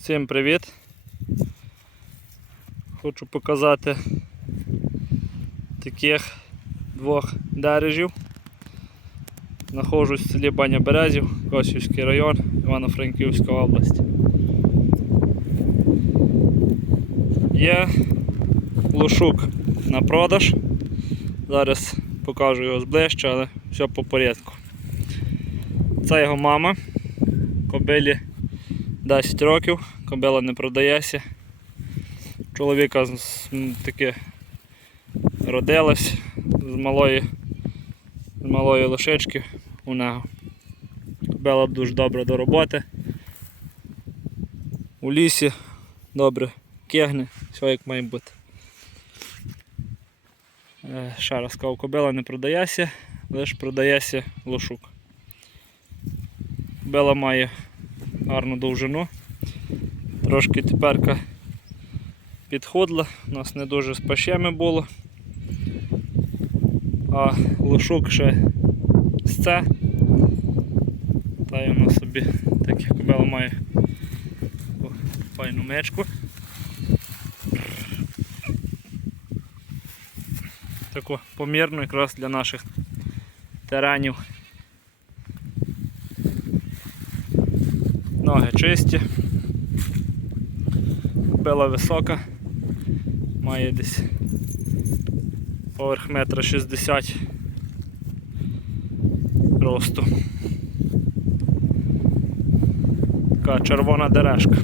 Всім привіт! Хочу показати таких двох дережів. Нахожусь в селі Баня Березів, Косівський район, Івано-Франківська область. Є лошук на продаж. Зараз покажу його зближче, але все по порядку. Це його мама. Кобилі 10 років, кобила не продається. Чоловіка таки родилась з малої, з малої лошички у нього. Кобила дуже добра до роботи. У лісі добре кегне, все як має бути. Е, Ще раз кажу, кобила не продається, лише продається лошук. Кобила має гарну довжину. Трошки теперка підходила, у нас не дуже з пащами було. А лошук ще з це. Та й вона собі так як має таку файну мечку. Таку помірну якраз для наших теренів. Ноги чисті. Кобила висока, має десь поверх метра 60 росту. Така червона дережка.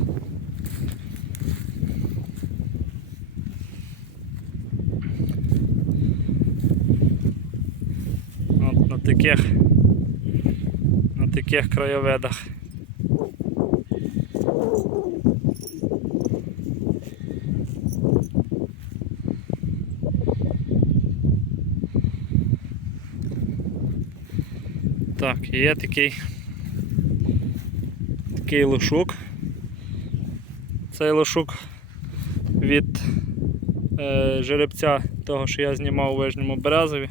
На таких на таких краєвидах. Так, є такий такий лошук. Цей лошук від е, жеребця того, що я знімав у Вижньому Березові.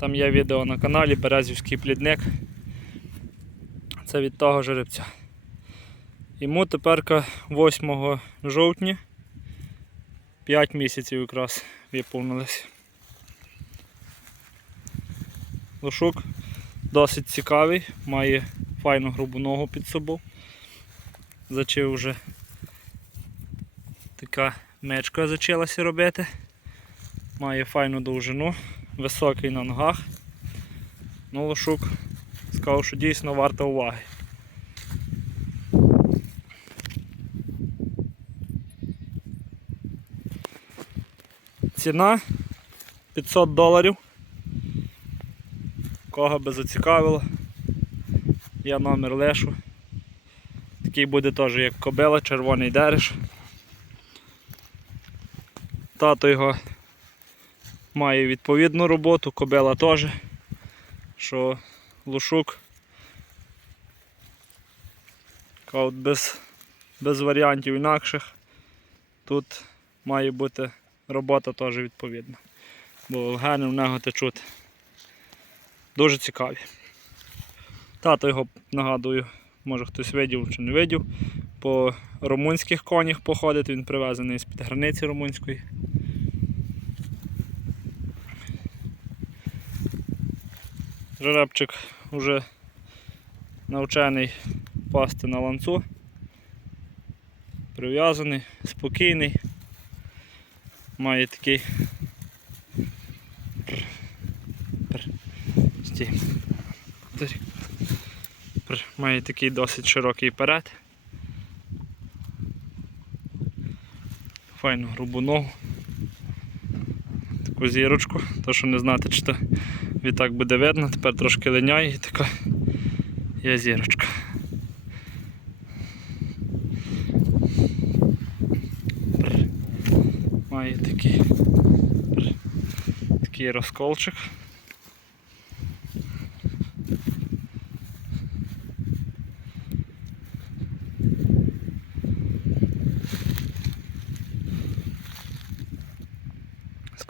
Там є відео на каналі Березівський плідник. Це від того жеребця. Йому тепер 8 жовтня 5 місяців якраз виповнилось. Лошук досить цікавий, має файну грубу ногу під собою. Зачав вже така мечка зачалася робити. Має файну довжину, високий на ногах. Ну, лошук сказав, що дійсно варто уваги. Ціна 500 доларів. Кого би зацікавило, я номер лишу. Такий буде теж як кобила, червоний дереш. Тато його має відповідну роботу, кобила теж, що лушук без, без варіантів інакших. Тут має бути робота теж відповідна. Бо гени в нього течуть. Дуже цікаві. Тато його нагадую, може хтось видів чи не видів. По румунських конях походить, він привезений з-під границі румунської. Жеребчик вже навчений пасти на ланцу. Прив'язаний, спокійний. Має такий Стій. Має такий досить широкий перед. Файну грубу ногу. Таку зірочку, то що не знати, чи то відтак буде видно, тепер трошки линяє і така є зірочка. Має такий, такий розколчик.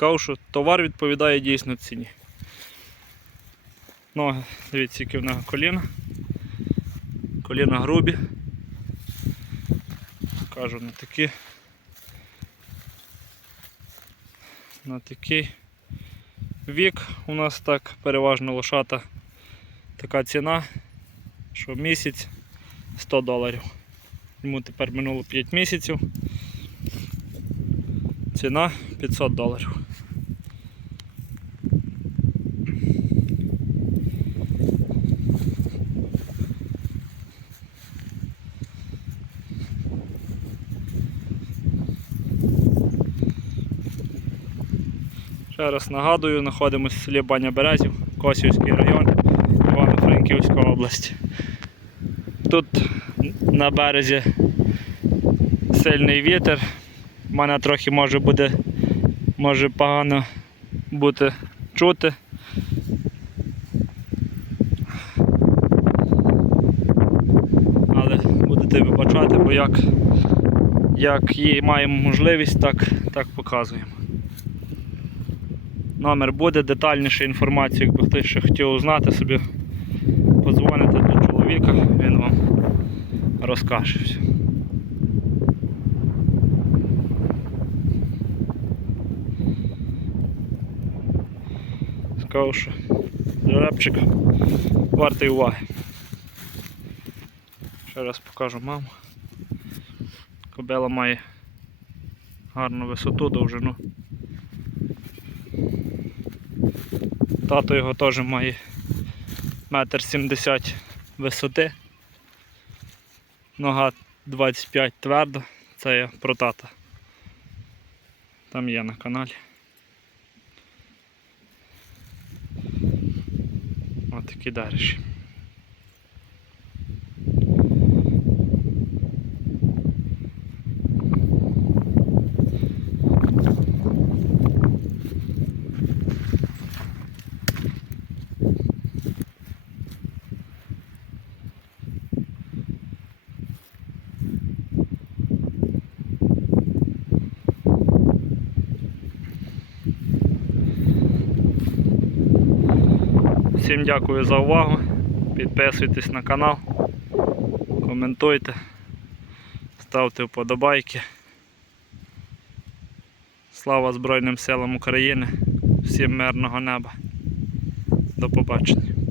Сказав, що товар відповідає дійсно ціні. Ноги, дивіться, які в нього коліна. Коліна грубі. Кажу на такі. На такий вік у нас так переважно лошата така ціна, що місяць 100 доларів. Йому тепер минуло 5 місяців. Ціна 500 доларів. Ще раз нагадую, знаходимося в селі Баня Березів, Косівський район, Івано-Франківська область. Тут на березі сильний вітер. У мене трохи може буде може погано бути чути. Але будете вибачати, бо як, як її маємо можливість, так, так показуємо. Номер буде, детальніша інформація, якби хтось ще хотів узнати собі, подзвоните до чоловіка, він вам розкаже все. Скажу, що жеребчик вартий уваги. Ще раз покажу маму. Кобела має гарну висоту, довжину. Тато його теж має метр сімдесят висоти. Нога 25 твердо. Це я про тата. Там є на каналі. Такі далі. Всім дякую за увагу. Підписуйтесь на канал, коментуйте, ставте вподобайки. Слава Збройним силам України, всім мирного неба. До побачення.